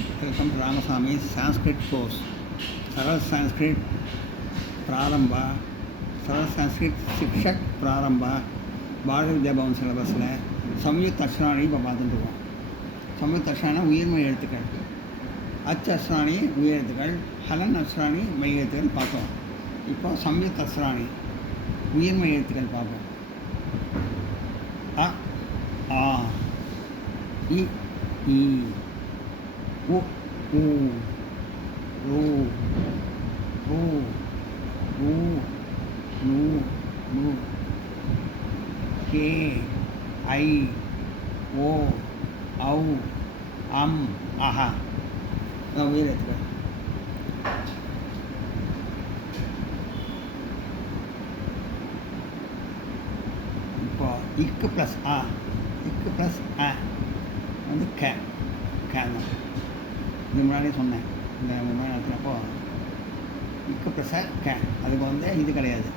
Welcome to Ramaswamy Sanskrit course. सरल संस्कृत प्रारंभ सरल संस्कृत शिक्षक प्रारंभ பாரதி வித்யாபவன் சிலபஸில் சம்யுக்த அக்ஷராணி இப்போ பார்த்துட்டுருக்கோம். சம்யுக்த அக்ஷராணி உயிர்மெய் எழுத்துக்கள், அச்சு அக்ஷராணி உயிர் எழுத்துக்கள், ஹலன் அக்ஷராணி மெய் எழுத்துக்கள் பார்த்தோம். இப்போ சம்யுக்த அக்ஷராணி உயிர்மெய் எழுத்துக்கள் பார்ப்போம். அ ஆ இ ஈ உ ஊ ரு ரு ரு நு நு கே ஐ ஓ ஔ அம் அஹ உயிர் எழுத்துக்கள். இப்போ இக்கு ப்ளஸ் ஆ, இக்கு ப்ளஸ் அ வந்து கே தான். இது முன்னாடியே சொன்னேன், இந்த முன்னாடி நடத்துகிறப்போ இக்கு ப்ளஸ் கே, அதுக்கு வந்து இது கிடையாது,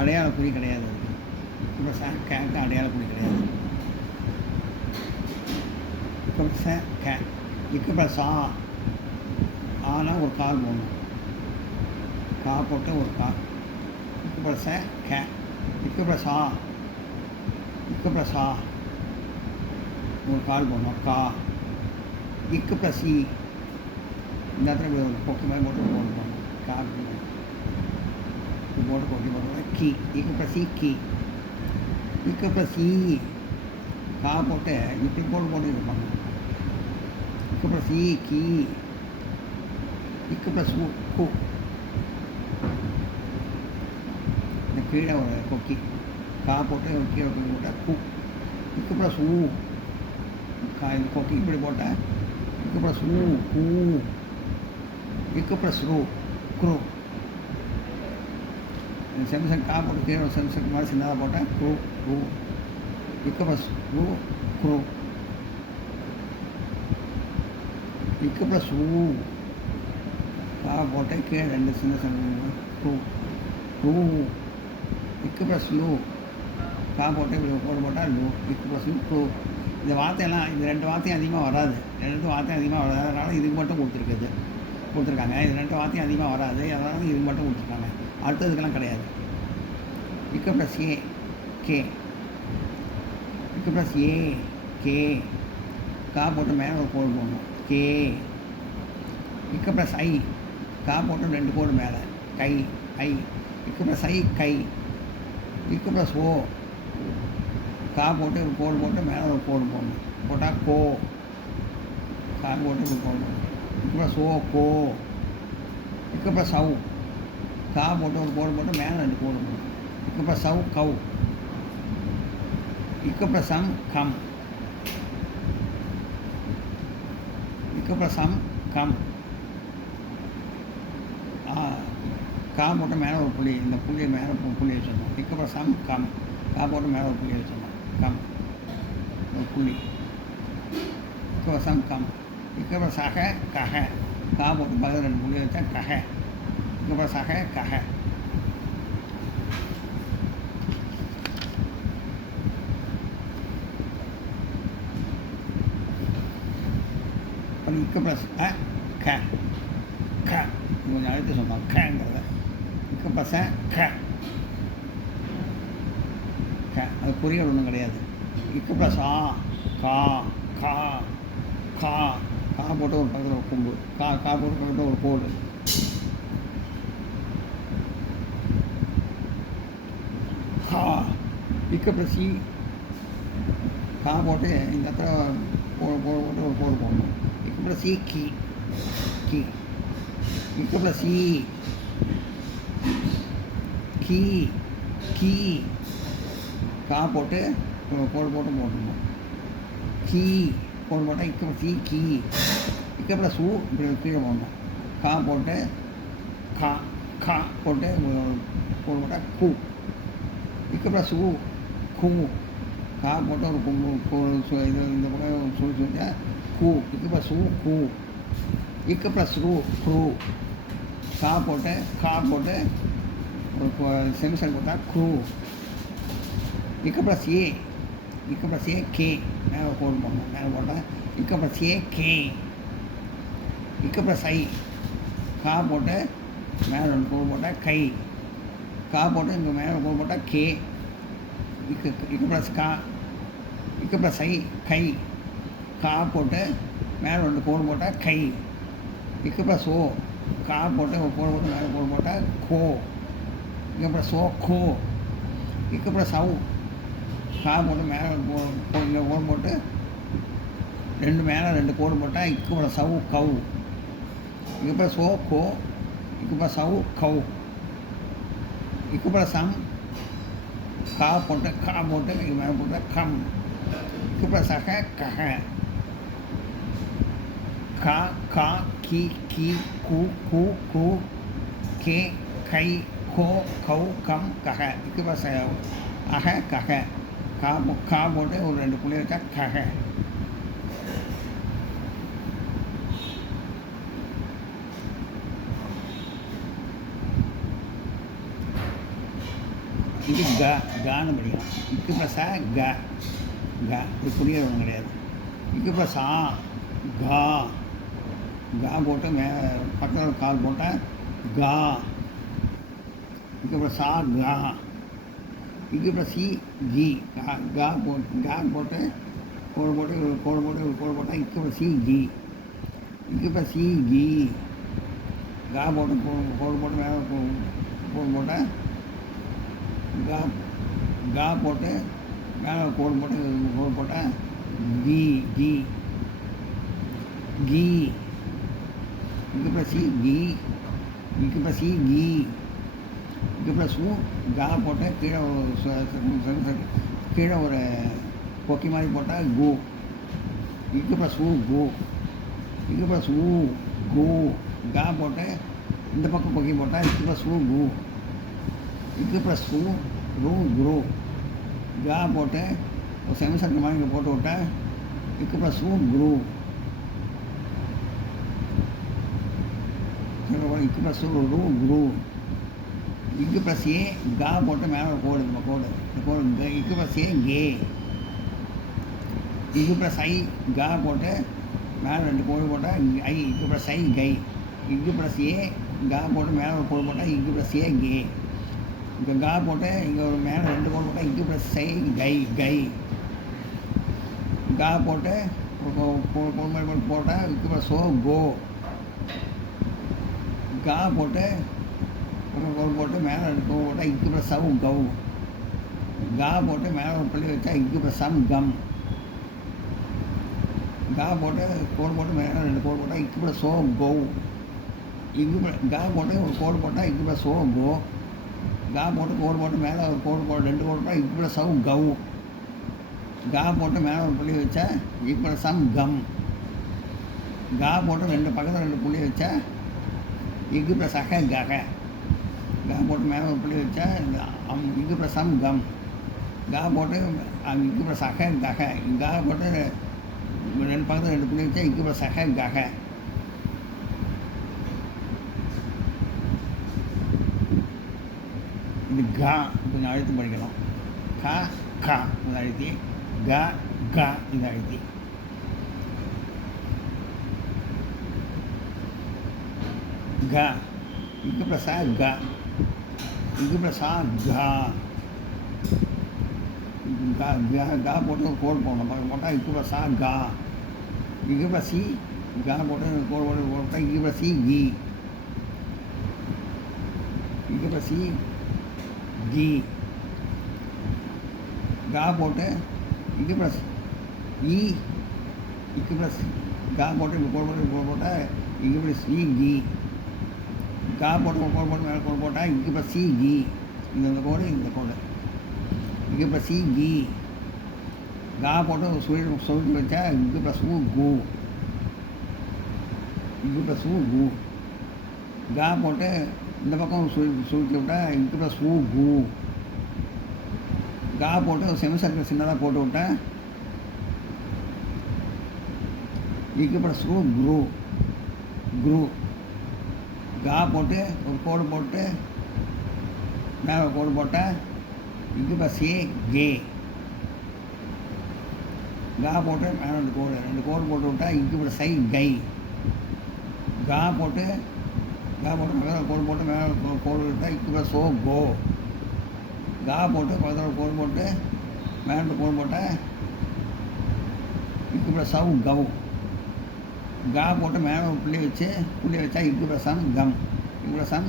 அடையாள குறி கிடையாது. அதுக்கு இப்போ கேக்கு அடையாள குறி கிடையாது. இப்போ கே இக்கு ப்ளஸ் ஆ, ஆனால் ஒரு கால் போடணும், கா போட்டு ஒரு கால். இக்கு ப்ளஸ் கே, இக்கு ப்ளஸ் ஆ, இக்கு ப்ளஸ் ஆ ஒரு கால் போடணும், கா. இக்கு ப்ளஸ் இ, இந்த இடத்துல ஒரு பொக்கு மாதிரி போட்டு போடணும், கா போட்டு கொட்டி போட்டு கி. இக்கு ப்ளஸ் இ கி, இக்கு ப்ளஸ் இ கா போட்டு இப்படி போட்டு இருப்பாங்க. இக்கு ப்ளஸ் இ கி, இக்கு ப்ளஸ் உ கு, இந்த கீழே ஒரு கொக்கி கா போட்டு ஒரு கீழே கொக்கி போட்டால் கு. இக்கு ப்ளஸ் ஊ கா, இந்த கொக்கி இப்படி போட்டால் இக்கு ப்ளஸ் ஊ கூ. இக்கு ப்ளஸ் ரூ குரு. சென்சன் கா போட்டு கீழே சென்சன் மாதிரி சின்னதாக போட்டால் குரு ரூ. இக்கு ப்ளஸ் ரூ குரு. இக்கு ப்ளஸ் ஊ கா போட்டு கீழே ரெண்டு சின்ன சின்ன ரூ ரூ. இக்கு ப்ளஸ் லூ கா போட்டு இப்படி போட்டால் லூ. இக்கு ப்ளஸ் லூ க்ளூ. இந்த வார்த்தையெல்லாம், இந்த ரெண்டு வார்த்தையும் அதிகமாக வராது, ரெண்டு வார்த்தையும் அதிகமாக வராது, அதனால் இதுக்கு மட்டும் கொடுத்துருக்காங்க. இது ரெண்டு வார்த்தையும் அதிகமாக வராது, அதனால இதுக்கு மட்டும் கொடுத்துருக்காங்க, அடுத்ததுக்கெல்லாம் கிடையாது. இக்கு ப்ளஸ் ஏ கே, இக்கு ப்ளஸ் ஏ கே கா போட்டு மேலே ஒரு கோடு போடணும், கே. இக்கு ப்ளஸ் ஐ கா போட்டு ரெண்டு கோடு மேலே, கை ஐ. இக்கு ப்ளஸ் ஐ கை. இக்கு ப்ளஸ் ஓ கா போட்டு ஒரு கோடு போட்டு மேலே ஒரு கோடு போடணும், போட்டால் கோ. கா போட்டு ஒரு கோடு போடணும். இக்கு ப்ளஸ் ஓ கோ. இக்கு ப்ளஸ் சவு கா போட்டு ஒரு கோடு போட்டு மேலே ரெண்டு கோடு போடணும். இக்கு ப்ளஸ் சவு கவு. இக்கு ப்ளஸ் சம் கம். இக்கு ப்ளஸ் சம் கம். கா போட்டு மேலே ஒரு புள்ளி, இந்த புள்ளியை மேலே புள்ளி வச்சிடணும். இக்கு ப்ளஸ் சம் கம். கா போட்டு மேலே ஒரு புள்ளி வச்சிடணும், கம் ஒரு புள்ளி. இக்கு ப்ளஸ் சம் கம். இக்கு ப்ளஸ் சக கஹ கா போட்டு பக்கத்தில் ரெண்டு புள்ளி வச்சா கஹ. இக்கு ப்ளஸ் சக கஹ. அப்புறம் இக்கு ப்ளஸ் அ க க, கொஞ்சம் அழுத்தி சொன்னோம் கங்கிறத. இக்கு ப்ளஸ் க க, அது புரியல் ஒன்றும் கிடையாது. இக்கு ப்ளஸ் ஆ கா கா கா கா போட்டு ஒரு பக்கத்தில் ஒரு கொம்பு, கா கா போட்டு பக்கத்தில் ஒரு கோடு. கா. இக்கு ப்ளஸ் இ கா போட்டு இந்த இடத்துல போட்டு ஒரு கோடு போடணும். இக்கு ப்ளஸ் இ கி கி. இக்கு ப்ளஸ் இ கி கி கா போட்டு ஒரு கோடு போட்டு போடணும், கீ கோடு போட்டால் இக்கு ப்ளஸ் இ கீ. இக்கு ப்ளஸ் ஊ இப்படி கீழே போடணும், கா போட்டு கா கா போட்டு கோடு போட்டால் கூ. இக்கு ப்ளஸ் ஊ கூ கா போட்டு ஒரு இது இந்த பக்கம் சொல்லி கூ. இக்கு ப்ளஸ் ஊ கூ. இக்கு ப்ளஸ் ரூ க்ரூ கா போட்டு ஒரு செமிசன் போட்டால் க்ரூ. இக்கு ப்ளஸ் ஏ இக்கு ப்ளஸ் ஏ கே மேலே கோடு போடணும். மேலே போட்டால் இக்கு ப்ளஸ் ஏ கே. இக்கு ப்ளஸ் ஐ கா போட்டு மேலே ரெண்டு கோடு போட்டால் கை. கா போட்டு இங்கே மேலே கோடு போட்டால் கே. இக்கு ப்ளஸ் கா. இக்கு ப்ளஸ் ஐ கை. கா போட்டு மேலே ரெண்டு கோடு போட்டால் கை. இக்கு ப்ளஸ் ஓ கா போட்டு ஒரு கோடு போட்டு மேலே கோடு போட்டால் கோ. இக்கு ப்ளஸ் ஓ கோ. இக்கு ப்ளஸ் அவு கா போட்டு மேலே இங்கே கோடு போட்டு ரெண்டு மேலே ரெண்டு கோடு போட்டால் இக்கு ப்ளஸ் அவு கவு. இக்கு ப்ளஸ் ஓ கோ. இக்கு ப்ளஸ் அவு கவு. இக்கு ப்ளஸ் அம் கா போட்டு கா போட்டு இங்கே மேலே போட்டு கம். இக்கு ப்ளஸ் அக கக. கா கா கி கி கு கு கு கே கை கோ கவு கம் கக. இக்கு ப்ளஸ் அக கக. கா போட்டு ஒரு ரெண்டு புள்ளி வச்சா கக. இது கான்னு படிக்கலாம். இக்கு ப்ளஸ் க க இது புரியறவங்க கிடையாது. இக்கு ப்ளஸ் கா கா போட்டு பக்கத்தில் கால் போட்டால் கா. இக்கு ப்ளஸ் கா. இக்கு ப்ளஸ் ஜி கா போட்டு கோடு போட்டு கோடு போட்டு கோடு போட்டால் இக்கு ப்ளஸ் ஜி. இக்கு ப்ளஸ் ஜி கா போட்டு கோடு போட்டு மேலே கோடு போட்டால் கா போட்டு மேலே கோடு போட்டால் கி கி கி. இக்கு ப்ளஸ் கி. இக்கு ப்ளஸ் கி. இக்கு ப்ளஸ் கா போட்டு கீழே ஒரு கொக்கி மாதிரி போட்டால் கு. இக்கு ப்ளஸ் கு. இக்கு ப்ளஸ் கு கா போட்டு இந்த பக்கம் கொக்கி போட்டால் இக்கு ப்ளஸ் கு. இக்கு ப்ளஸ் குரு கா போட்டு ஒரு செமிசர்க்கிள் மாதிரி இங்கே போட்டு விட்டேன். இக்கு ப்ளஸ் குரு. இக்கு ப்ளஸ் குரு. இக்கு ப்ளஸ் ஏ கா போட்டு மேலே கோடு இந்த கோடு இக்கு ப்ளஸ் ஏ கே. இக்கு ப்ளஸ் ஐ கா போட்டு மேலே ரெண்டு கோடு போட்டால் ஐ. இக்கு ப்ளஸ் ஐ கை. இக்கு ப்ளஸ் ஏ கா போட்டு மேலே ஒரு கோடு போட்டால் இக்கு ப்ளஸ் ஏ கே. இங்கே கா போட்டு இங்கே ஒரு மேலே ரெண்டு கோடு போட்டால் இக்கு ப்ளஸ் ஐ கை கை. கா போட்டு கோடு மாதிரி போட்டால் இக்கு ப்ளஸ் ஓ கோ. கா போட்டு கோடு போட்டு மேலே ரெண்டு கோடு போட்டால் இக்கு ப்ளஸ் சவு கவு. கா போட்டு மேலே ஒரு பள்ளி வச்சா இக்கு ப்ளஸ் சம் கம். கா போட்டு கோடு போட்டு மேலே ரெண்டு கோடு போட்டால் இக்கு ப்ளஸ் ஓ கவு. கா போட்டு ஒரு கோடு போட்டால் இக்கு ப்ளஸ் ஓ கோ. கா போட்டு கோடு போட்டு மேலே ஒரு கோடு போட்டு ரெண்டு கோடு போட்டால் இக்கு ப்ளஸ் சவு கவு. கா போட்டு மேலே ஒரு புள்ளி வச்சா இக்கு ப்ளஸ் சம் கம். கா போட்டு ரெண்டு பக்கத்தில் ரெண்டு புள்ளி வச்சா இக்கு ப்ளஸ் அக கக. கா போட்டு மேலே ஒரு புள்ளி வச்சா இக்கு ப்ளஸ் சம் கம். கா போட்டு இக்கு ப்ளஸ் அக கக. கா போட்டு ரெண்டு பக்கத்தில் ரெண்டு புள்ளி வச்சா இக்கு ப்ளஸ் அக கக. இது கா கொஞ்சம் அழுத்தி படிக்கணும். கா கா இது அழுத்தி. கா கா இது அழுத்தி. கா இக்கு ப்ளஸ் கா. இக்கு ப்ளஸ் கா. கா போட்டு ஒரு கோடு போடணும். பக்கம் போட்டால் இக்கு ப்ளஸ் கா. இக்கு ப்ளஸ் சி கா போட்டு கோடு போட்டால் இக்கு ப்ளஸ் சி கி. இக்கு ப்ளஸ் சி கி. கா போட்டு இக்கு ப்ளஸ் இ. இக்கு ப்ளஸ் கா போட்டு இப்போ கோடு போட்டால் இக்கு ப்ளஸ் சி கி. கா போட்டு கோடு போட்டு மேலே கோடு போட்டால் இக்கு ப்ளஸ் சி கி. இந்த கோடு இந்த கோடு இக்கு ப்ளஸ் சி கி. கா போட்டு சுருட்டி வச்சா இக்கு ப்ளஸ் கு. இக்கு ப்ளஸ் கு. கா போட்டு இந்த பக்கம் சுருட்டி விட்டால் இக்கு ப்ளஸ் கு. கா போட்டு ஒரு செமிசர்க்கிள் சின்னதாக போட்டு விட்டேன். இக்கு ப்ளஸ் குரு குரு. கா போட்டு ஒரு கோடு போட்டு மேலே கோடு போட்டால் இக்கு ப்ளஸ் ஏ கே. கா போட்டு மேலே ரெண்டு கோடு போட்டு விட்டா இங்கு போட சை கை. கா போட்டு மேலே கோடு போட்டு மேலே கோடு விட்டால் இங்கு போட சோ கோ. கா போட்டு பக்கத்தில் கோடு போட்டு மேலே கோடு போட்டால் இங்கு போட சவு கவு. கா போட்டு மேலே புள்ளி வச்சா இங்கு போட சம் கம். இங்கு போட சம்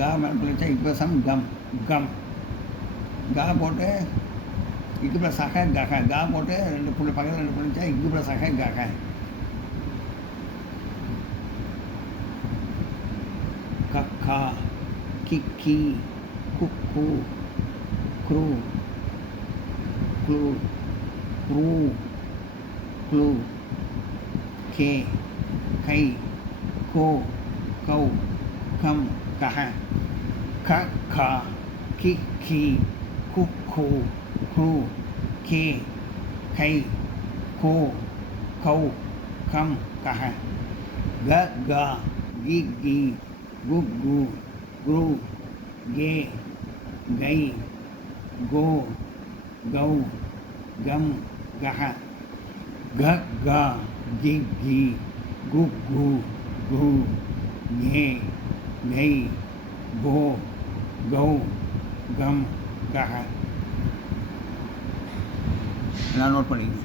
கா மேலே புள்ளி வச்சா இங்கு போட சம் கம் கம். கா போட்டு இங்கு போட சக கக. கா போட்டு ரெண்டு புள்ளி பக்கத்தில் ரெண்டு புள்ளி வச்சா இங்கு போட சக கக. கக்கா கிக்கி குக்கு க்ரூ க்ளூ க்ரூ க்ளூ கே கை கோ கௌ கம் கஹ. கக்கா கிக்கி குக்கு க்ரூ கே கை கோ கௌ கம் கஹ. கா கிக்கி குக்கு க்ரூ கே கை கோ கௌ கம் கஹ. கா கிக்கி குக்கு க்ரூ கே கை கோ கௌ கம் கஹ. எல்லாம் நோட் பண்ணிக்கணும்.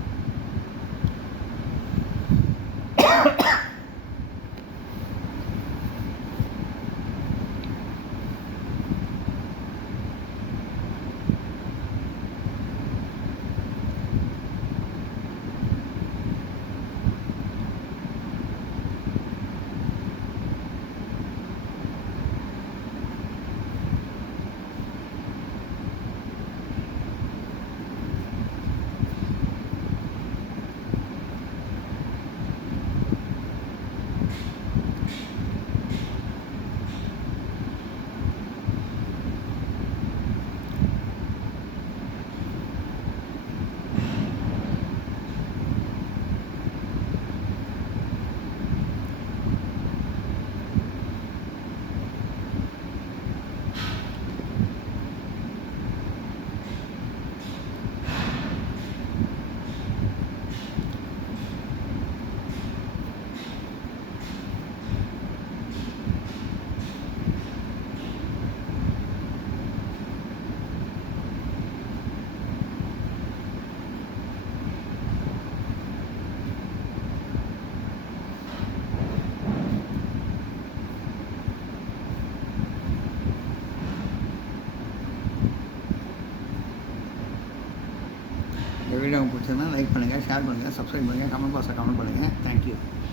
இந்த வீடியோ பிடிச்சதுன்னா லைக் பண்ணுங்கள், ஷேர் பண்ணுங்கள், சப்ஸ்கிரைப் பண்ணுங்கள், கமெண்ட் பாக்ஸில் கமெண்ட் பண்ணுங்கள். தேங்க்யூ.